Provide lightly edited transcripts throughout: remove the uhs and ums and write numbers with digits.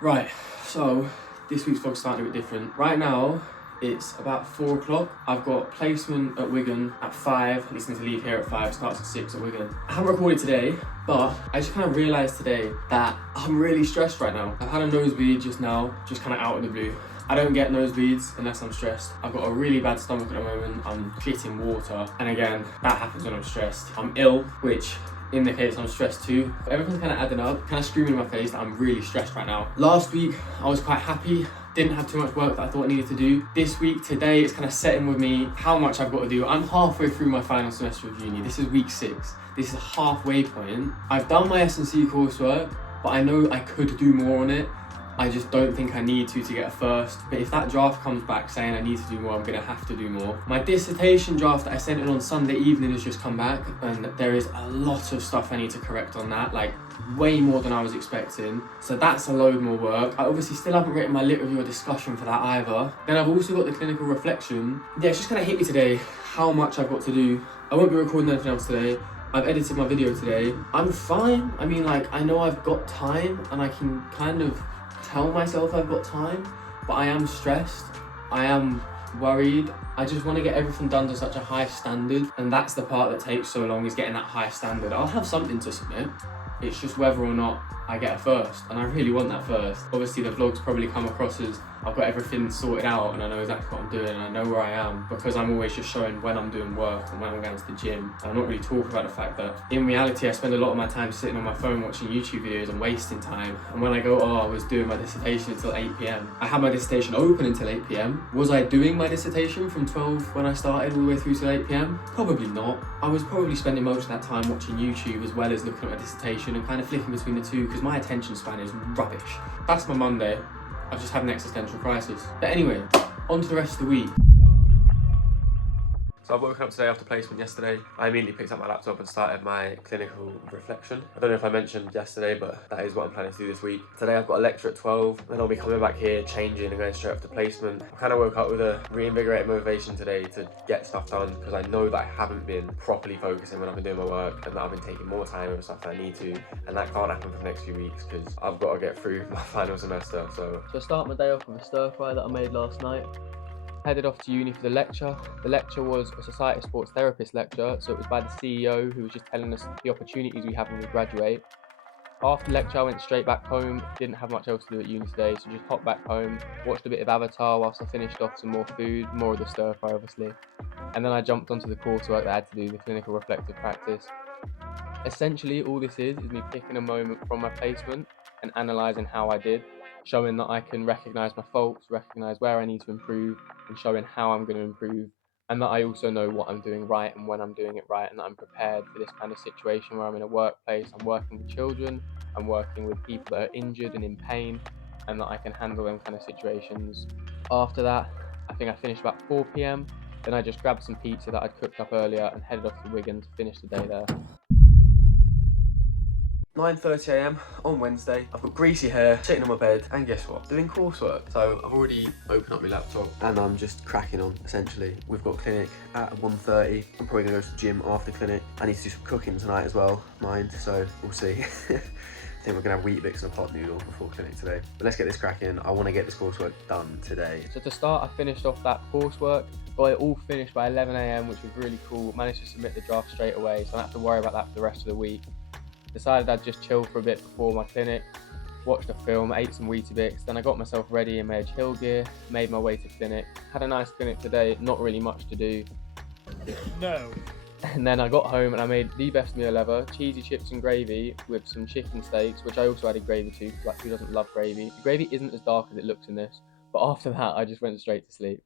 Right, so this week's vlog started a bit different. Right now, it's about 4 o'clock. I've got placement at Wigan at 5. I just need to leave here at 5, starts at 6 at Wigan. I haven't recorded today, but I just kind of realised today that I'm really stressed right now. I've had a nosebleed just now, just kind of out of the blue. I don't get nosebleeds unless I'm stressed. I've got a really bad stomach at the moment. I'm shitting water. And again, that happens when I'm stressed. I'm ill, which indicates I'm stressed too. Everything's kind of adding up, kind of screaming in my face that I'm really stressed right now. Last week, I was quite happy. Didn't have too much work that I thought I needed to do. This week, today, it's kind of setting with me how much I've got to do. I'm halfway through my final semester of uni. This is week 6. This is a halfway point. I've done my S&C coursework, but I know I could do more on it. I just don't think I need to get a first. But if that draft comes back saying I need to do more, I'm gonna have to do more. My dissertation draft that I sent in on Sunday evening has just come back, and there is a lot of stuff I need to correct on that, like way more than I was expecting. So that's a load more work. I obviously still haven't written my lit review or discussion for that either. Then I've also got the clinical reflection. Yeah, it's just kind of hit me today how much I've got to do. I won't be recording anything else today. I've edited my video today. I'm fine. I mean, like, I know I've got time and I can kind of tell myself I've got time, but I am stressed, I am worried. I just want to get everything done to such a high standard, and that's the part that takes so long, is getting that high standard. I'll have something to submit, it's just whether or not I get a first, and I really want that first. Obviously the vlogs probably come across as I've got everything sorted out and I know exactly what I'm doing and I know where I am, because I'm always just showing when I'm doing work and when I'm going to the gym. And I'm not really talking about the fact that in reality I spend a lot of my time sitting on my phone watching YouTube videos and wasting time. And when I go, oh, I was doing my dissertation until 8 PM. I had my dissertation open until 8 PM. Was I doing my dissertation from 12 when I started all the way through till 8 PM? Probably not. I was probably spending most of that time watching YouTube as well as looking at my dissertation and kind of flicking between the two, because my attention span is rubbish. That's my Monday. I've just had an existential crisis. But anyway, on to the rest of the week. So I've woken up today after placement yesterday. I immediately picked up my laptop and started my clinical reflection. I don't know if I mentioned yesterday, but that is what I'm planning to do this week. Today I've got a lecture at 12, then I'll be coming back here, changing and going straight after placement. I kind of woke up with a reinvigorated motivation today to get stuff done, because I know that I haven't been properly focusing when I've been doing my work, and that I've been taking more time over stuff that I need to, and that can't happen for the next few weeks because I've got to get through my final semester. So I start my day off with a stir fry that I made last night. Headed off to uni for the lecture. The lecture was a Society of Sports Therapist lecture, so it was by the CEO, who was just telling us the opportunities we have when we graduate. After lecture, I went straight back home. Didn't have much else to do at uni today, so just hopped back home, watched a bit of Avatar whilst I finished off some more food, more of the stir fry obviously. And then I jumped onto the coursework that I had to do, the clinical reflective practice. Essentially, all this is me picking a moment from my placement and analysing how I did, showing that I can recognise my faults, recognise where I need to improve, and showing how I'm going to improve, and that I also know what I'm doing right and when I'm doing it right, and that I'm prepared for this kind of situation where I'm in a workplace, I'm working with children, I'm working with people that are injured and in pain, and that I can handle them kind of situations. After that, I think I finished about 4 PM, then I just grabbed some pizza that I'd cooked up earlier and headed off to Wigan to finish the day there. 9:30 AM on Wednesday. I've got greasy hair, sitting on my bed, and guess what? Doing coursework. So I've already opened up my laptop and I'm just cracking on, essentially. We've got clinic at 1:30. I'm probably gonna go to the gym after clinic. I need to do some cooking tonight as well, mind, so we'll see. I think we're gonna have Weetabix and a pot noodle before clinic today. But let's get this cracking. I wanna get this coursework done today. So to start, I finished off that coursework. Got it all finished by 11 AM, which was really cool. Managed to submit the draft straight away, so I don't have to worry about that for the rest of the week. Decided I'd just chill for a bit before my clinic, watched a film, ate some Weetabix, then I got myself ready in my Edge Hill gear, made my way to clinic. Had a nice clinic today, not really much to do. No. And then I got home and I made the best meal ever, cheesy chips and gravy with some chicken steaks, which I also added gravy to, because like, who doesn't love gravy? The gravy isn't as dark as it looks in this, but after that I just went straight to sleep.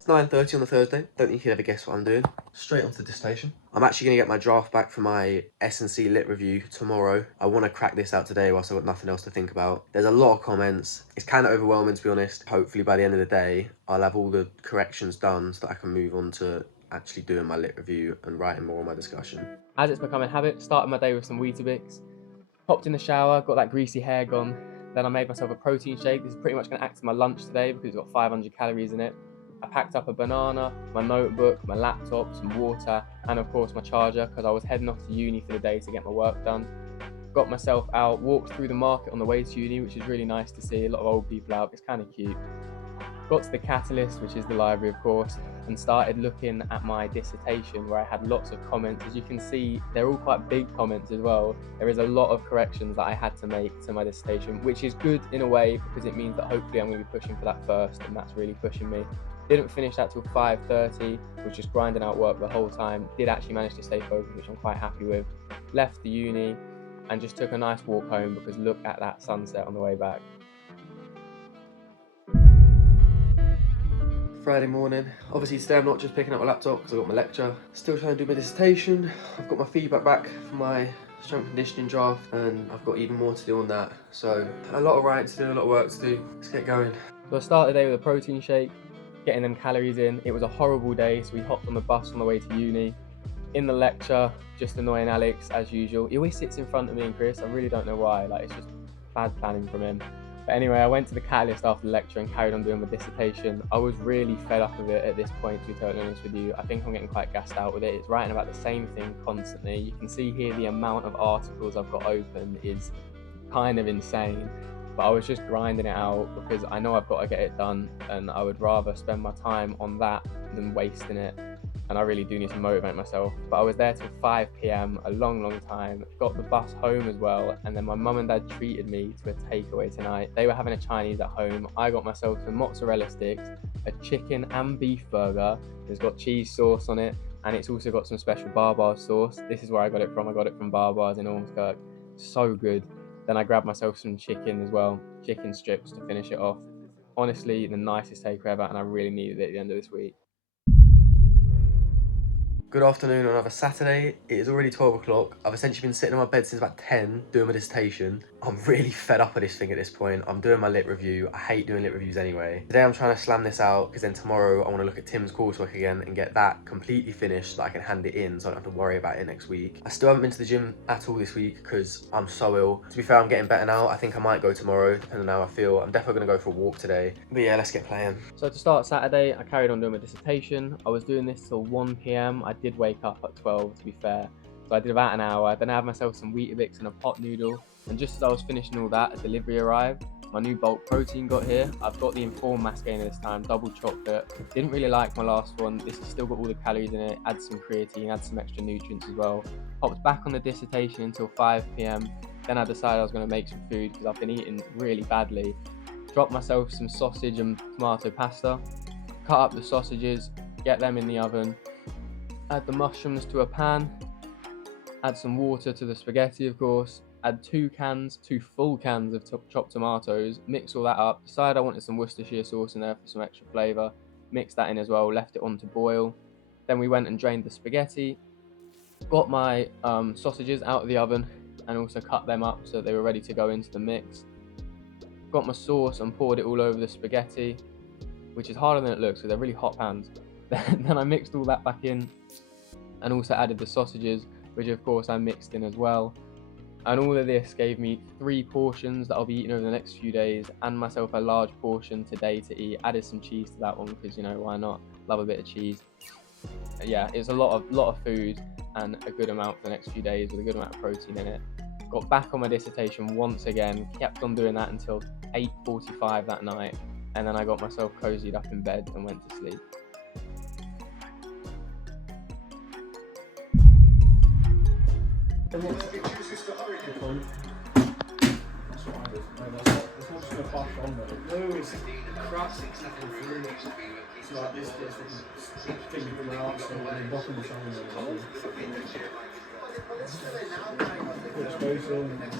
It's 9:30 on the Thursday. Don't think you'd ever guess what I'm doing. Straight onto the dissertation. I'm actually going to get my draft back for my S&C lit review tomorrow. I want to crack this out today whilst I've got nothing else to think about. There's a lot of comments. It's kind of overwhelming, to be honest. Hopefully by the end of the day, I'll have all the corrections done so that I can move on to actually doing my lit review and writing more on my discussion. As it's become a habit, started my day with some Weetabix. Popped in the shower, got that greasy hair gone. Then I made myself a protein shake. This is pretty much going to act as my lunch today because it's got 500 calories in it. I packed up a banana, my notebook, my laptop, some water, and of course my charger, because I was heading off to uni for the day to get my work done. got myself out, walked through the market on the way to uni, which is really nice to see. A lot of old people out, it's kind of cute. Got to the Catalyst, which is the library of course, and started looking at my dissertation where I had lots of comments. As you can see, they're all quite big comments as well. There is a lot of corrections that I had to make to my dissertation, which is good in a way because it means that hopefully I'm going to be pushing for that first, and that's really pushing me. Didn't finish that till 5:30, was just grinding out work the whole time. Did actually manage to stay focused, which I'm quite happy with. Left the uni and just took a nice walk home because look at that sunset on the way back. Friday morning. Obviously today I'm not just picking up my laptop because I've got my lecture. Still trying to do my dissertation. I've got my feedback back for my strength and conditioning draft and I've got even more to do on that. So a lot of writing to do, a lot of work to do. Let's get going. So I started the day with a protein shake, getting them calories in. It was a horrible day, so we hopped on the bus on the way to uni. In the lecture, just annoying Alex as usual. He always sits in front of me and Chris. I really don't know why. Like, it's just bad planning from him. But anyway, I went to the Catalyst after the lecture and carried on doing my dissertation. I was really fed up of it at this point, to be totally honest with you. I think I'm getting quite gassed out with it. It's writing about the same thing constantly. You can see here the amount of articles I've got open is kind of insane. But I was just grinding it out because I know I've got to get it done and I would rather spend my time on that than wasting it. And I really do need to motivate myself. But I was there till 5 p.m, a long time. Got the bus home as well, and then my mum and dad treated me to a takeaway tonight. They were having a Chinese at home. I got myself some mozzarella sticks, a chicken and beef burger. It's got cheese sauce on it, and it's also got some special Barbars sauce. This is where I got it from. I got it from Barbars in Ormskirk. So good. Then I grabbed myself some chicken as well, chicken strips to finish it off. Honestly, the nicest takeaway ever, and I really needed it at the end of this week. Good afternoon on another Saturday. It is already 12 o'clock. I've essentially been sitting on my bed since about 10 doing my dissertation. I'm really fed up of this thing at this point. I'm doing my lit review. I hate doing lit reviews anyway. Today I'm trying to slam this out because then tomorrow I want to look at Tim's coursework again and get that completely finished so that I can hand it in so I don't have to worry about it next week. I still haven't been to the gym at all this week because I'm so ill. To be fair, I'm getting better now. I think I might go tomorrow depending on how I feel. I'm definitely going to go for a walk today. But yeah, let's get playing. So to start Saturday, I carried on doing my dissertation. I was doing this till 1 p.m. I did wake up at 12 to be fair. So I did about an hour, then I had myself some Weetabix and a pot noodle. And just as I was finishing all that, a delivery arrived. My new bulk protein got here. I've got the Informed Mass Gainer this time, double chocolate. Didn't really like my last one. This has still got all the calories in it, adds some creatine, adds some extra nutrients as well. Hopped back on the dissertation until 5 p.m. Then I decided I was going to make some food because I've been eating really badly. Dropped myself some sausage and tomato pasta. Cut up the sausages, get them in the oven. Add the mushrooms to a pan. Add some water to the spaghetti, of course. Add 2 full cans of chopped tomatoes. Mix all that up. Decided I wanted some Worcestershire sauce in there for some extra flavour. Mixed that in as well. Left it on to boil. Then we went and drained the spaghetti. Got my sausages out of the oven and also cut them up so they were ready to go into the mix. Got my sauce and poured it all over the spaghetti, which is harder than it looks because they're really hot pans. Then I mixed all that back in and also added the sausages, which of course I mixed in as well. And all of this gave me 3 portions that I'll be eating over the next few days, and myself a large portion today to eat. Added some cheese to that one because, you know, why not? Love a bit of cheese. Yeah, it's a lot of food and a good amount for the next few days with a good amount of protein in it. Got back on my dissertation once again, kept on doing that until 8:45 that night, and then I got myself cozied up in bed and went to sleep. That's what I did. It's not just going to pass on though. No, it's crap. It's like this thing from the arts and the bottom of the song. Put space on and